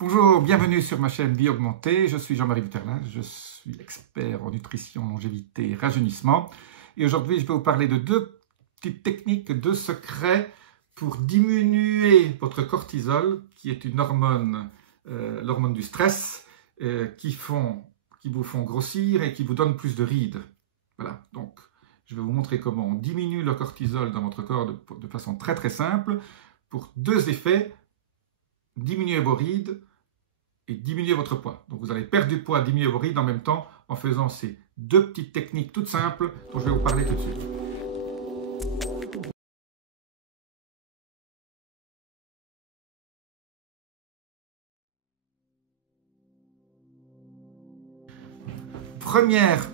Bonjour, bienvenue sur ma chaîne Vie Augmentée. Je suis Jean-Marie Viterlin, je suis expert en nutrition, longévité et rajeunissement. Et aujourd'hui, je vais vous parler de deux petites techniques, deux secrets pour diminuer votre cortisol, qui est une hormone, l'hormone du stress, qui vous font grossir et qui vous donne plus de rides. Voilà, donc je vais vous montrer comment on diminue le cortisol dans votre corps de façon très très simple pour deux effets: diminuer vos rides et diminuer votre poids. Donc vous allez perdre du poids, diminuer vos rides en même temps en faisant ces deux petites techniques toutes simples dont je vais vous parler tout de suite. Première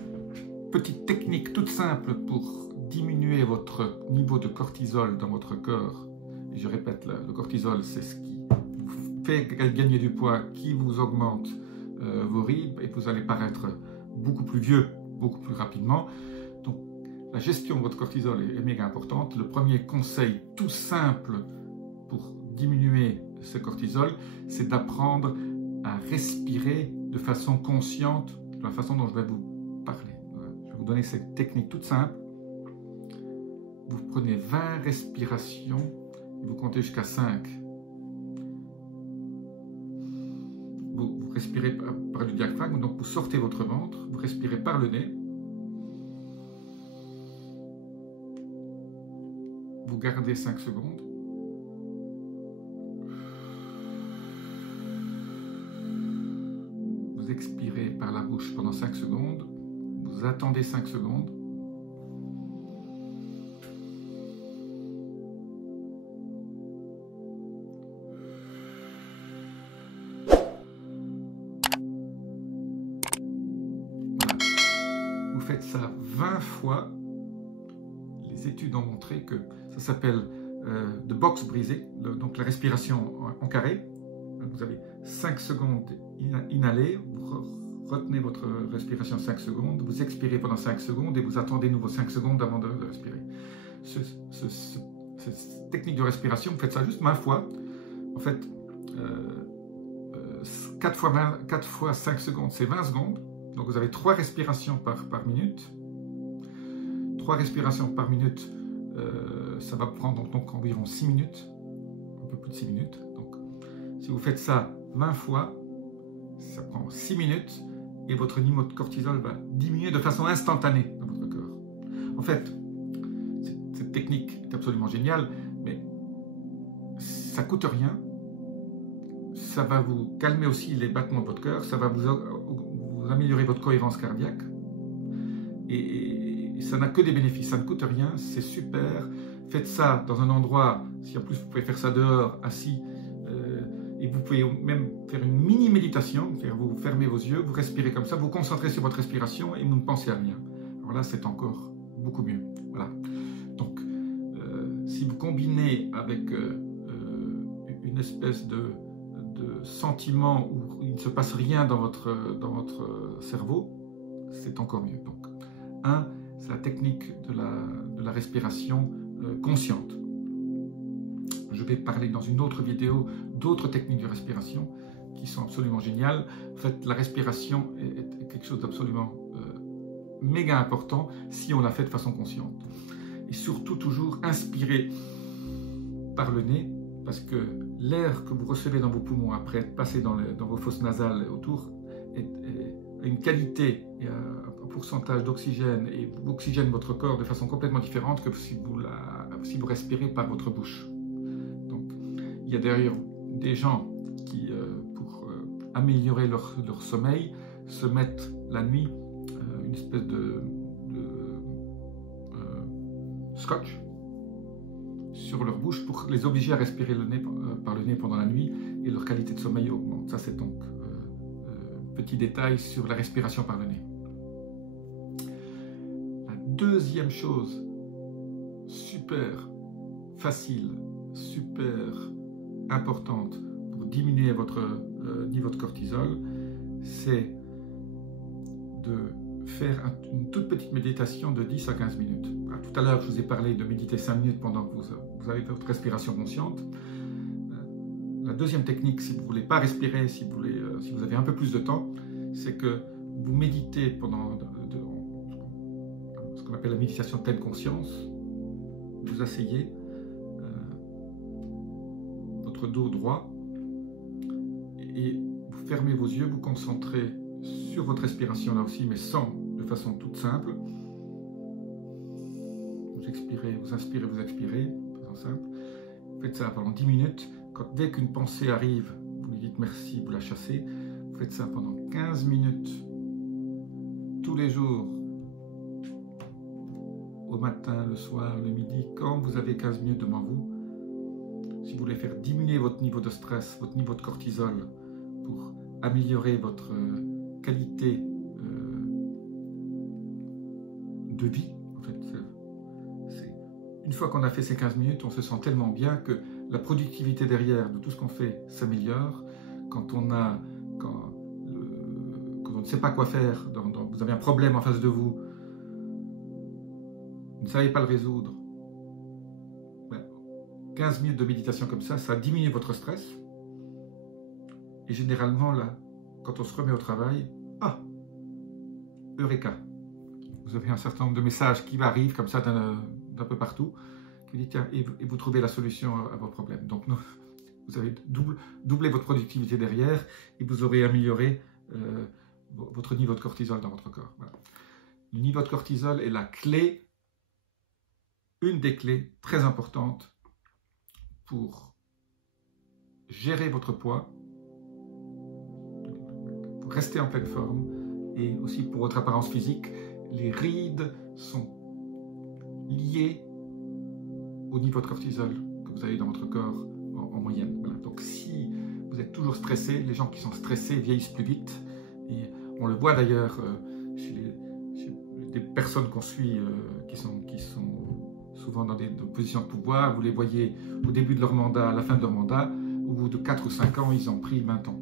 petite technique toute simple pour diminuer votre niveau de cortisol dans votre corps. Et je répète, le cortisol, c'est ce qui vous fait gagner du poids, qui vous augmente vos rides et vous allez paraître beaucoup plus vieux, beaucoup plus rapidement. Donc la gestion de votre cortisol est méga importante. Le premier conseil tout simple pour diminuer ce cortisol, c'est d'apprendre à respirer de façon consciente, de la façon dont je vais vous parler. Je vais vous donner cette technique toute simple. Vous prenez 20 respirations et vous comptez jusqu'à 5. Vous respirez par le diaphragme, donc vous sortez votre ventre, vous respirez par le nez. Vous gardez 5 secondes. Vous expirez par la bouche pendant 5 secondes. Vous attendez 5 secondes. Vous faites ça 20 fois. Les études ont montré que ça s'appelle the box breathing, donc la respiration en carré. Vous avez 5 secondes inhalées, vous retenez votre respiration 5 secondes, vous expirez pendant 5 secondes et vous attendez nouveau 5 secondes avant de respirer. Cette technique de respiration, vous faites ça juste 20 fois. En fait, 4 fois 5 secondes, c'est 20 secondes. Donc vous avez 3 respirations par minute. 3 respirations par minute, ça va prendre donc environ 6 minutes, un peu plus de 6 minutes. Donc si vous faites ça 20 fois, ça prend 6 minutes et votre niveau de cortisol va diminuer de façon instantanée dans votre corps. En fait, cette technique est absolument géniale, mais ça ne coûte rien. Ça va vous calmer aussi les battements de votre cœur, ça va vous améliorer votre cohérence cardiaque et ça n'a que des bénéfices, ça ne coûte rien, c'est super. Faites ça dans un endroit, si en plus vous pouvez faire ça dehors, assis, et vous pouvez même faire une mini méditation, c'est-à-dire vous fermez vos yeux, vous respirez comme ça, vous concentrez sur votre respiration et vous ne pensez à rien. Alors là, c'est encore beaucoup mieux. Voilà. Donc, si vous combinez avec une espèce de sentiment où il ne se passe rien dans votre cerveau, c'est encore mieux. Donc, c'est la technique de la respiration consciente. Je vais parler dans une autre vidéo d'autres techniques de respiration qui sont absolument géniales. En fait, la respiration est quelque chose d'absolument méga important si on la fait de façon consciente. Et surtout, toujours inspirer par le nez, parce que l'air que vous recevez dans vos poumons après être passé dans vos fosses nasales autour a une qualité et un pourcentage d'oxygène et vous oxygène votre corps de façon complètement différente que si vous respirez par votre bouche. Donc, il y a d'ailleurs des gens qui, pour améliorer leur sommeil, se mettent la nuit une espèce de scotch sur leur bouche pour les obliger à respirer par le nez pendant la nuit et leur qualité de sommeil augmente. Ça, c'est donc petit détail sur la respiration par le nez. La deuxième chose super facile, super importante pour diminuer votre niveau de cortisol, c'est de faire une toute petite méditation de 10 à 15 minutes. Alors, tout à l'heure, je vous ai parlé de méditer 5 minutes pendant que vous avez votre respiration consciente. La deuxième technique, si vous ne voulez pas respirer, si vous avez un peu plus de temps, c'est que vous méditez pendant ce qu'on appelle la méditation de pleine conscience. Vous asseyez, votre dos droit, et vous fermez vos yeux, vous concentrez sur votre respiration là aussi, mais de façon toute simple. Vous expirez, vous inspirez, vous expirez, de façon simple. Vous faites ça pendant 10 minutes. Dès qu'une pensée arrive, vous lui dites merci, vous la chassez. Vous faites ça pendant 15 minutes, tous les jours, au matin, le soir, le midi, quand vous avez 15 minutes devant vous. Si vous voulez faire diminuer votre niveau de stress, votre niveau de cortisol, pour améliorer votre qualité de vie, en fait, une fois qu'on a fait ces 15 minutes, on se sent tellement bien que la productivité derrière de tout ce qu'on fait s'améliore. Quand on ne sait pas quoi faire, vous avez un problème en face de vous, vous ne savez pas le résoudre, 15 minutes de méditation comme ça diminue votre stress. Et généralement, là, quand on se remet au travail, Eureka! Vous avez un certain nombre de messages qui arrivent comme ça d'un peu partout, qui vous dit tiens, et vous trouvez la solution à vos problèmes. Donc, vous avez doublé votre productivité derrière et vous aurez amélioré votre niveau de cortisol dans votre corps. Voilà. Le niveau de cortisol est la clé, une des clés très importantes pour gérer votre poids, pour rester en pleine forme et aussi pour votre apparence physique. Les rides sont liées au niveau de cortisol que vous avez dans votre corps en moyenne. Voilà. Donc si vous êtes toujours stressé, les gens qui sont stressés vieillissent plus vite. Et on le voit d'ailleurs chez des personnes qu'on suit qui sont souvent dans des positions de pouvoir. Vous les voyez au début de leur mandat, à la fin de leur mandat, au bout de 4 ou 5 ans, ils ont pris 20 ans.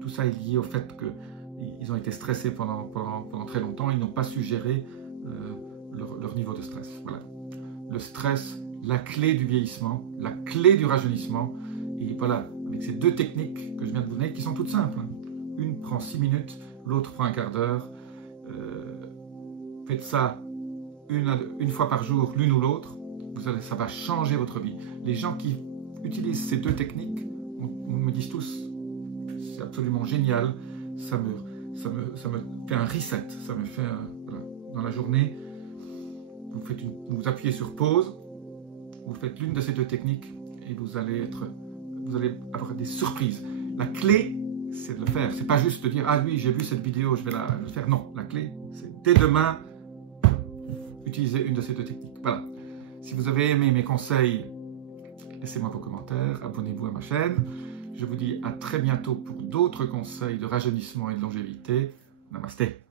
Tout ça est lié au fait qu'ils ont été stressés pendant très longtemps, ils n'ont pas su gérer leur niveau de stress. Voilà. Le stress, la clé du vieillissement, la clé du rajeunissement. Et voilà, avec ces deux techniques que je viens de vous donner, qui sont toutes simples. Une prend 6 minutes, l'autre prend un quart d'heure. Faites ça une fois par jour, l'une ou l'autre. Ça va changer votre vie. Les gens qui utilisent ces deux techniques me disent tous, c'est absolument génial, ça me fait un reset, ça me fait, voilà, dans la journée, vous appuyez sur pause, vous faites l'une de ces deux techniques et vous allez avoir des surprises. La clé, c'est de le faire. C'est pas juste de dire ah oui, j'ai vu cette vidéo, je vais le faire. Non, la clé, c'est dès demain utiliser une de ces deux techniques. Voilà. Si vous avez aimé mes conseils, laissez-moi vos commentaires, abonnez-vous à ma chaîne. Je vous dis à très bientôt pour d'autres conseils de rajeunissement et de longévité. Namasté.